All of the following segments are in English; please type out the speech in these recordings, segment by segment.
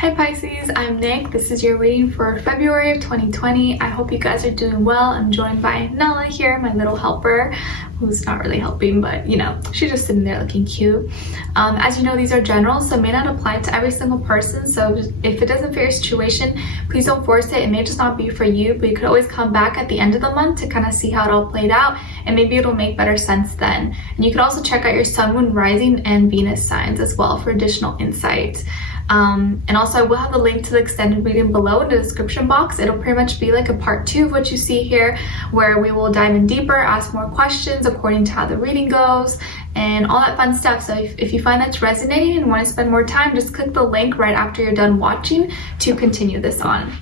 Hi Pisces, I'm Nick. This is your reading for February of 2020. I hope you guys are doing well. I'm joined by Nella here, my little helper, who's not really helping, but you know, she's just sitting there looking cute. As you know, these are general, so it may not apply to every single person. So if it doesn't fit your situation, please don't force it. It may just not be for you, but you could always come back at the end of the month to kind of see how it all played out, and maybe it'll make better sense then. And you could also check out your sun, moon, rising, and Venus signs as well for additional insight. And also I will have the link to the extended reading below in the description box. It'll pretty much be like a part 2 of what you see here, where we will dive in deeper, ask more questions according to how the reading goes, and all that fun stuff. So if you find that's resonating and want to spend more time, just click the link right after you're done watching to continue this on.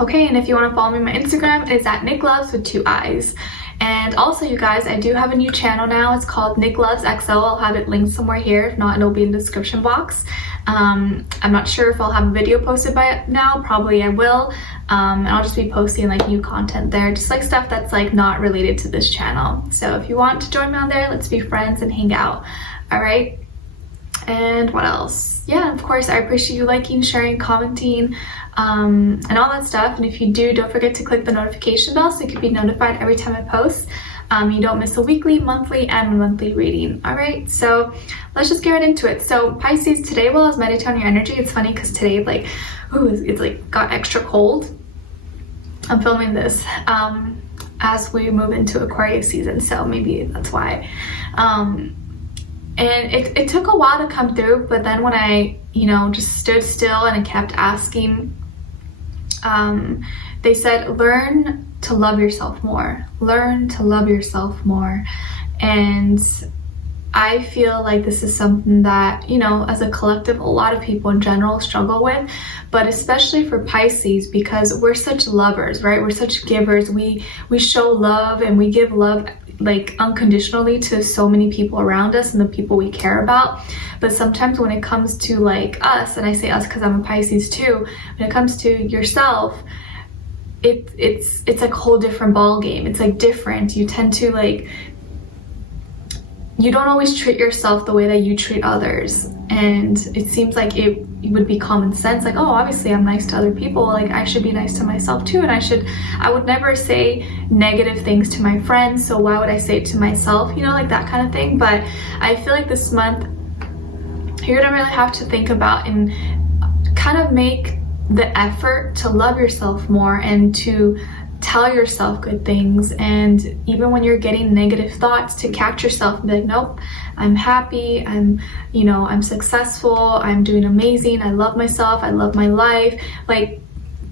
Okay, and if you want to follow me on my Instagram, it is at NicLoves with 2 eyes. And also, you guys, I do have a new channel now. It's called NicLoves XO. I'll have it linked somewhere here. If not, it'll be in the description box. I'm not sure if I'll have a video posted by now. Probably I will. And I'll just be posting like new content there, just like stuff that's like not related to this channel. So if you want to join me on there, let's be friends and hang out. All right. And what else? Yeah, of course, I appreciate you liking, sharing, commenting, and all that stuff. And if you do, don't forget to click the notification bell so you can be notified every time I post. You don't miss a weekly, monthly, and monthly reading. All right, so let's just get right into it. So Pisces, today while I was meditating on your energy, it's funny because today like, ooh, it's like got extra cold. I'm filming this as we move into Aquarius season, so maybe that's why. And it took a while to come through, but then when I, just stood still and I kept asking, they said, learn to love yourself more. Learn to love yourself more. And I feel like this is something that, as a collective, a lot of people in general struggle with, but especially for Pisces, because we're such lovers, right? We're such givers. We show love and we give love like unconditionally to so many people around us and the people we care about. But sometimes when it comes to like us, and I say us because I'm a Pisces too, when it comes to yourself, it's like a whole different ball game. It's like different. You tend to like, you don't always treat yourself the way that you treat others. And it seems like it would be common sense, like, oh, obviously I'm nice to other people, like I should be nice to myself too, and I would never say negative things to my friends, so why would I say it to myself, like that kind of thing. But I feel like this month you're gonna really have to think about and kind of make the effort to love yourself more and to tell yourself good things. And even when you're getting negative thoughts, to catch yourself and be like, nope, I'm happy, I'm successful, I'm doing amazing, I love myself, I love my life. Like,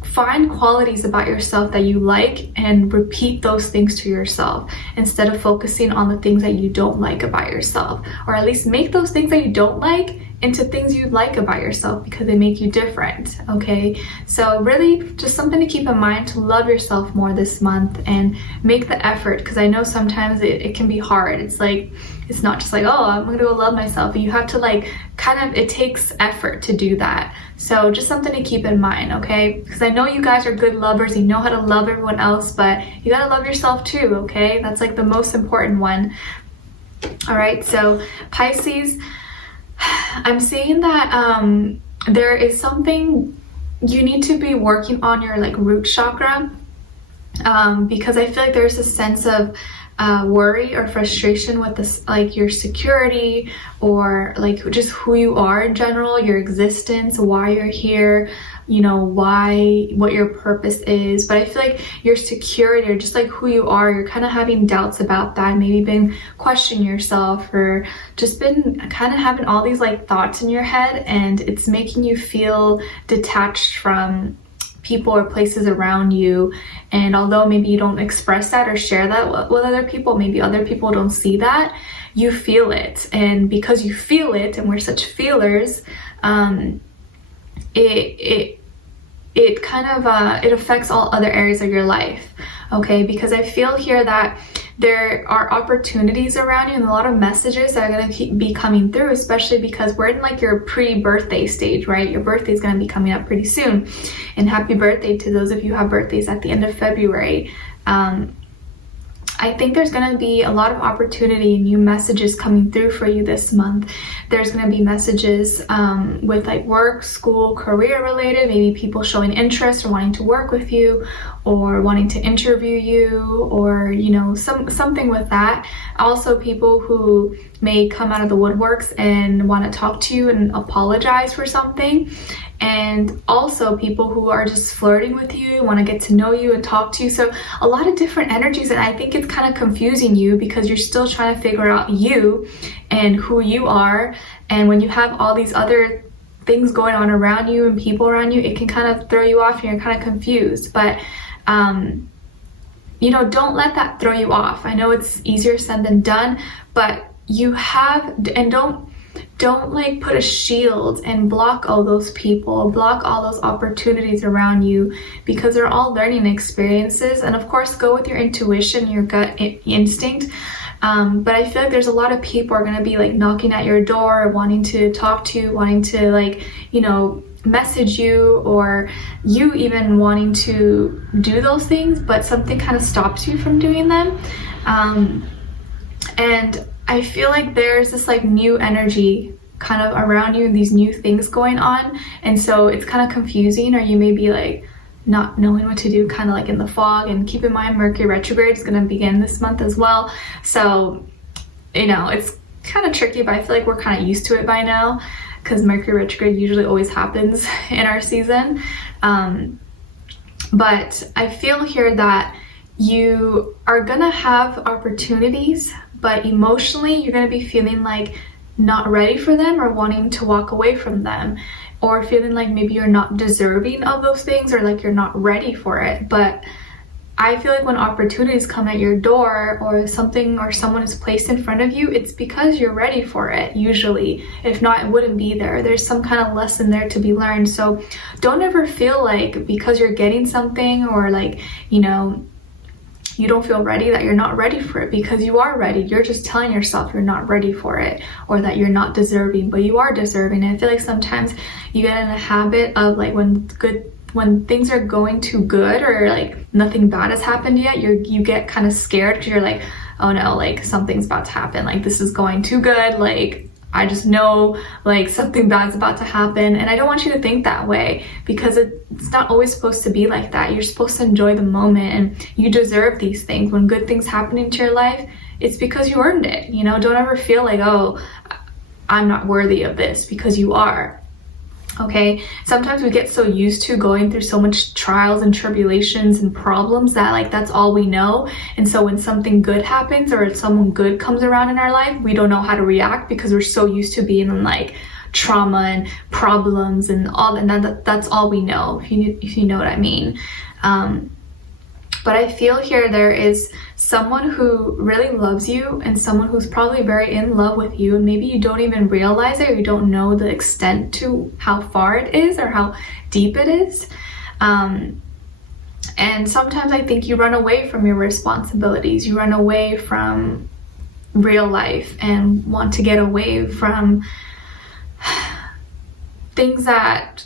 find qualities about yourself that you like and repeat those things to yourself instead of focusing on the things that you don't like about yourself, or at least make those things that you don't like into things you like about yourself because they make you different. Okay, so really just something to keep in mind, to love yourself more this month and make the effort, because I know sometimes it can be hard. It's like, it's not just like, oh, I'm gonna go love myself. You have to like it takes effort to do that. So just something to keep in mind, okay? Because I know you guys are good lovers, you know how to love everyone else, but you gotta love yourself too, okay? That's like the most important one. All right, so Pisces, I'm seeing that there is something you need to be working on, your like root chakra, because I feel like there's a sense of worry or frustration with this, like your security, or like just who you are in general, your existence, why you're here, what your purpose is. But I feel like your security, or just like who you are, you're kind of having doubts about that, maybe been questioning yourself, or just been kind of having all these like thoughts in your head, and it's making you feel detached from people or places around you. And although maybe you don't express that or share that with other people, maybe other people don't see that, you feel it. And because you feel it, and we're such feelers, it kind of it affects all other areas of your life, okay? Because I feel here that there are opportunities around you and a lot of messages that are going to be coming through, especially because we're in like your pre-birthday stage, right? Your birthday is going to be coming up pretty soon, and happy birthday to those of you who have birthdays at the end of February. I think there's going to be a lot of opportunity and new messages coming through for you this month. There's going to be messages with like work, school, career related, maybe people showing interest or wanting to work with you or wanting to interview you, or you know, something with that. Also people who may come out of the woodworks and want to talk to you and apologize for something. And also people who are just flirting with you, want to get to know you and talk to you. So a lot of different energies, and I think it's kind of confusing you because you're still trying to figure out you and who you are. And when you have all these other things going on around you and people around you, it can kind of throw you off and you're kind of confused. But you know, don't let that throw you off. I know it's easier said than done, but you have, and don't like put a shield and block all those people, block all those opportunities around you, because they're all learning experiences. And of course, go with your intuition, your gut instinct. But I feel like there's a lot of people are going to be like knocking at your door, wanting to talk to you, wanting to like, you know, message you, or you even wanting to do those things, but something kind of stops you from doing them. And I feel like there's this like new energy kind of around you and these new things going on. And so it's kind of confusing, or you may be like not knowing what to do, kind of like in the fog. And keep in mind, Mercury retrograde is going to begin this month as well. So, you know, it's kind of tricky, but I feel like we're kind of used to it by now because Mercury retrograde usually always happens in our season. But I feel here that you are gonna have opportunities, but emotionally you're gonna be feeling like not ready for them, or wanting to walk away from them, or feeling like maybe you're not deserving of those things, or like you're not ready for it. But I feel like when opportunities come at your door, or something or someone is placed in front of you, it's because you're ready for it usually. If not, it wouldn't be there. There's some kind of lesson there to be learned. So don't ever feel like because you're getting something, or like, you know, you don't feel ready, that you're not ready for it, because you are ready. You're just telling yourself you're not ready for it, or that you're not deserving, but you are deserving. And I feel like sometimes you get in a habit of like when things are going too good, or like nothing bad has happened yet, you get kind of scared because you're like, oh no, like something's about to happen, like this is going too good, like I just know like something bad's about to happen. And I don't want you to think that way, because it's not always supposed to be like that. You're supposed to enjoy the moment, and you deserve these things. When good things happen into your life, it's because you earned it. You know, don't ever feel like, oh, I'm not worthy of this, because you are. Okay, sometimes we get so used to going through so much trials and tribulations and problems that like that's all we know. And so when something good happens, or someone good comes around in our life, we don't know how to react, because we're so used to being in like trauma and problems and all, and that's all we know, if you know what I mean. But I feel here there is someone who really loves you, and someone who's probably very in love with you, and maybe you don't even realize it, or you don't know the extent to how far it is or how deep it is. And sometimes I think you run away from your responsibilities, you run away from real life, and want to get away from things that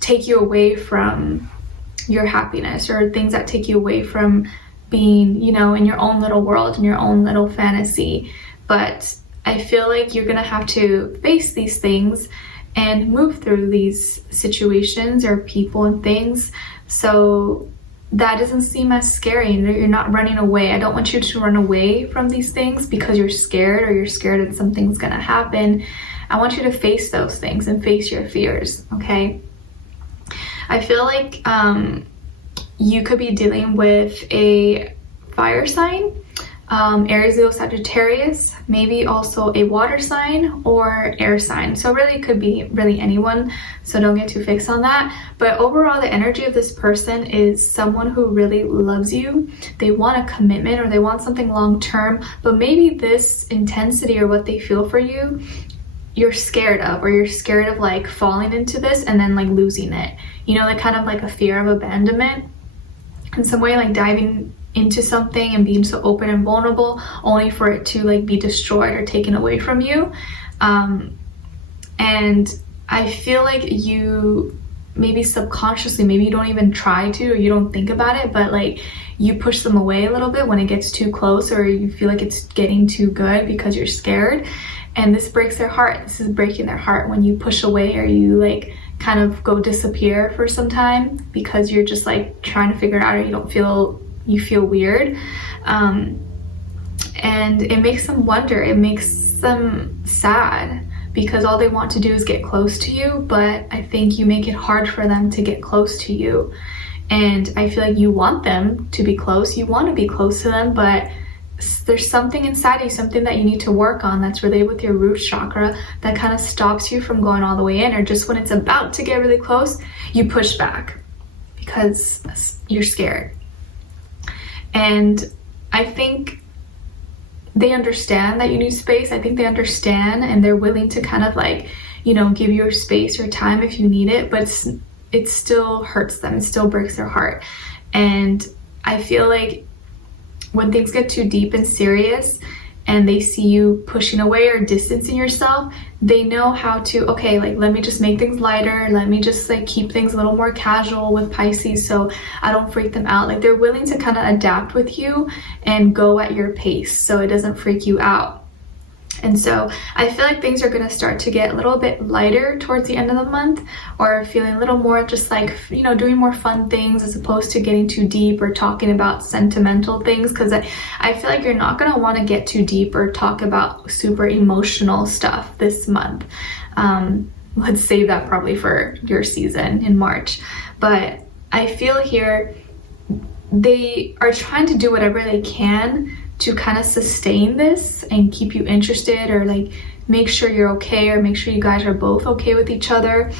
take you away from your happiness, or things that take you away from being, you know, in your own little world, in your own little fantasy. But I feel like you're gonna have to face these things and move through these situations or people and things, so that doesn't seem as scary, and you're not running away. I don't want you to run away from these things because you're scared, or you're scared that something's gonna happen. I want you to face those things and face your fears, okay? I feel like you could be dealing with a fire sign, Aries, Leo, Sagittarius, maybe also a water sign or air sign. So really it could be really anyone, so don't get too fixed on that. But overall, the energy of this person is someone who really loves you. They want a commitment, or they want something long term, but maybe this intensity or what they feel for you, you're scared of, or you're scared of like falling into this and then like losing it. You know, like kind of like a fear of abandonment in some way, like diving into something and being so open and vulnerable only for it to like be destroyed or taken away from you. And I feel like you maybe subconsciously, maybe you don't even try to, or you don't think about it, but like you push them away a little bit when it gets too close, or you feel like it's getting too good because you're scared. And this breaks their heart. This is breaking their heart when you push away, or you like kind of go disappear for some time because you're just like trying to figure it out, or you feel weird. And it makes them wonder, it makes them sad, because all they want to do is get close to you, but I think you make it hard for them to get close to you. And I feel like you want them to be close, you want to be close to them, but there's something inside you, something that you need to work on that's related with your root chakra that kind of stops you from going all the way in, or just when it's about to get really close, you push back because you're scared. And I think they understand that you need space. I think they understand, and they're willing to kind of like, you know, give you space or time if you need it, but it still hurts them. It still breaks their heart. And I feel like when things get too deep and serious and they see you pushing away or distancing yourself, they know how to, okay, like, let me just make things lighter. Let me just like keep things a little more casual with Pisces so I don't freak them out. Like, they're willing to kind of adapt with you and go at your pace so it doesn't freak you out. And so I feel like things are going to start to get a little bit lighter towards the end of the month, or feeling a little more just like, you know, doing more fun things as opposed to getting too deep or talking about sentimental things. Because I feel like you're not going to want to get too deep or talk about super emotional stuff this month. Let's save that probably for your season in March. But I feel here they are trying to do whatever they can to kind of sustain this and keep you interested, or like make sure you're okay, or make sure you guys are both okay with each other.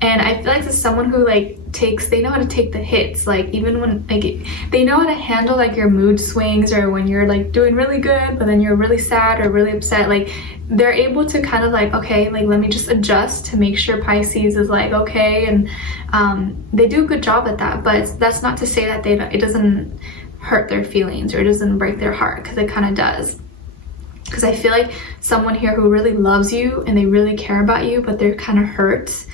And I feel like this is someone who like they know how to take the hits, like even when like they know how to handle like your mood swings, or when you're like doing really good but then you're really sad or really upset. Like, they're able to kind of like, okay, like let me just adjust to make sure Pisces is like okay. And they do a good job at that, but that's not to say that it doesn't hurt their feelings or it doesn't break their heart, because it kind of does. Because I feel like someone here who really loves you and they really care about you, but they're kind of hurt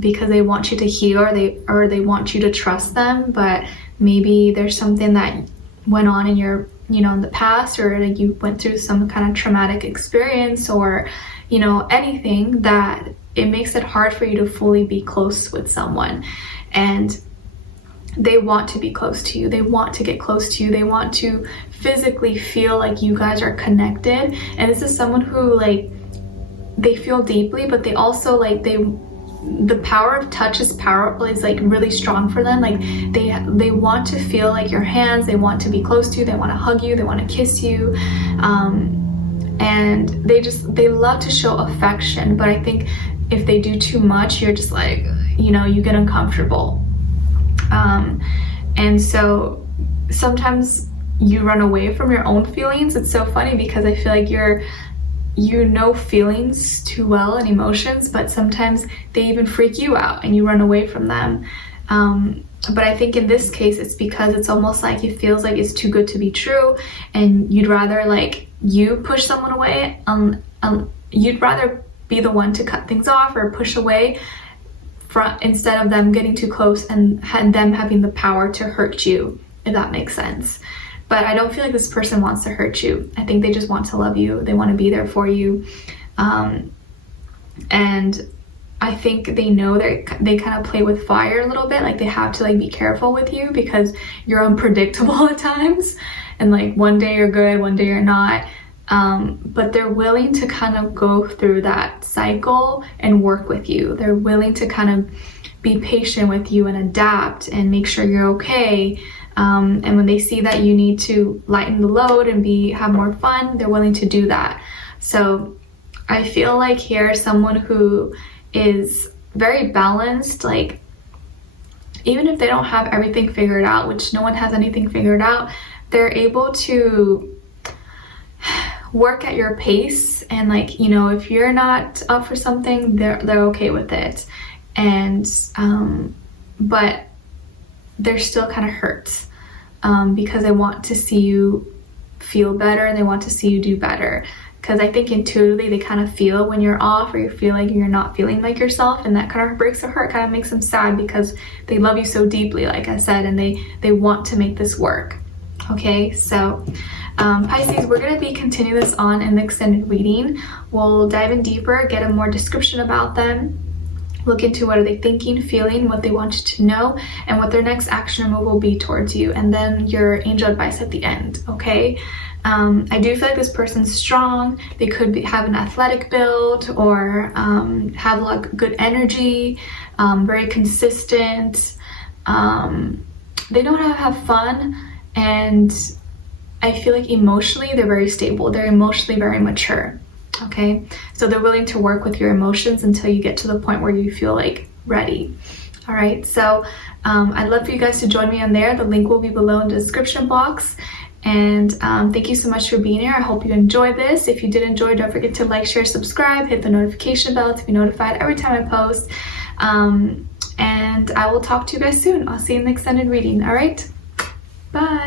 because they want you to heal, or they want you to trust them, but maybe there's something that went on in your, you know, in the past, or like you went through some kind of traumatic experience, or, you know, anything that it makes it hard for you to fully be close with someone. And they want to be close to you. They want to get close to you. They want to physically feel like you guys are connected. And this is someone who like, they feel deeply, but they also like, the power of touch is like really strong for them. Like they want to feel like your hands, they want to be close to you, they want to hug you, they want to kiss you. And they love to show affection, but I think if they do too much, you're just like, you know, you get uncomfortable. And so sometimes you run away from your own feelings. It's so funny because I feel like you know feelings too well and emotions, but sometimes they even freak you out and you run away from them. But I think in this case, it's because it's almost like it feels like it's too good to be true, and you'd rather like you push someone away. You'd rather be the one to cut things off or push away instead of them getting too close and them having the power to hurt you, if that makes sense. But I don't feel like this person wants to hurt you. I think they just want to love you. They want to be there for you. And I think they know that they kind of play with fire a little bit. Like, they have to like be careful with you because you're unpredictable at times. And like one day you're good, one day you're not. But they're willing to kind of go through that cycle and work with you. They're willing to kind of be patient with you and adapt and make sure you're okay. And when they see that you need to lighten the load and have more fun, they're willing to do that. So I feel like here, someone who is very balanced, like even if they don't have everything figured out, which no one has anything figured out, they're able to work at your pace. And like, you know, if you're not up for something, they're okay with it. And but they're still kind of hurt because they want to see you feel better, and they want to see you do better, because I think intuitively they kind of feel when you're off or you feel like you're not feeling like yourself, and that kind of breaks their heart, kind of makes them sad because they love you so deeply, like I said, and they want to make this work. Okay, so Pisces, we're going to be continuing this on in the extended reading. We'll dive in deeper, get a more description about them, look into what are they thinking, feeling, what they want you to know, and what their next action or move will be towards you, and then your angel advice at the end. Okay, I do feel like this person's strong. They could have an athletic build, or have like good energy, very consistent. They know how to have fun, and I feel like emotionally they're very stable. They're emotionally very mature. Okay, so they're willing to work with your emotions until you get to the point where you feel like ready. All right, so I'd love for you guys to join me on there. The link will be below in the description box. And thank you so much for being here. I hope you enjoyed this. If you did enjoy, don't forget to like, share, subscribe, hit the notification bell to be notified every time I post. And I will talk to you guys soon. I'll see you in the extended reading. All right, bye.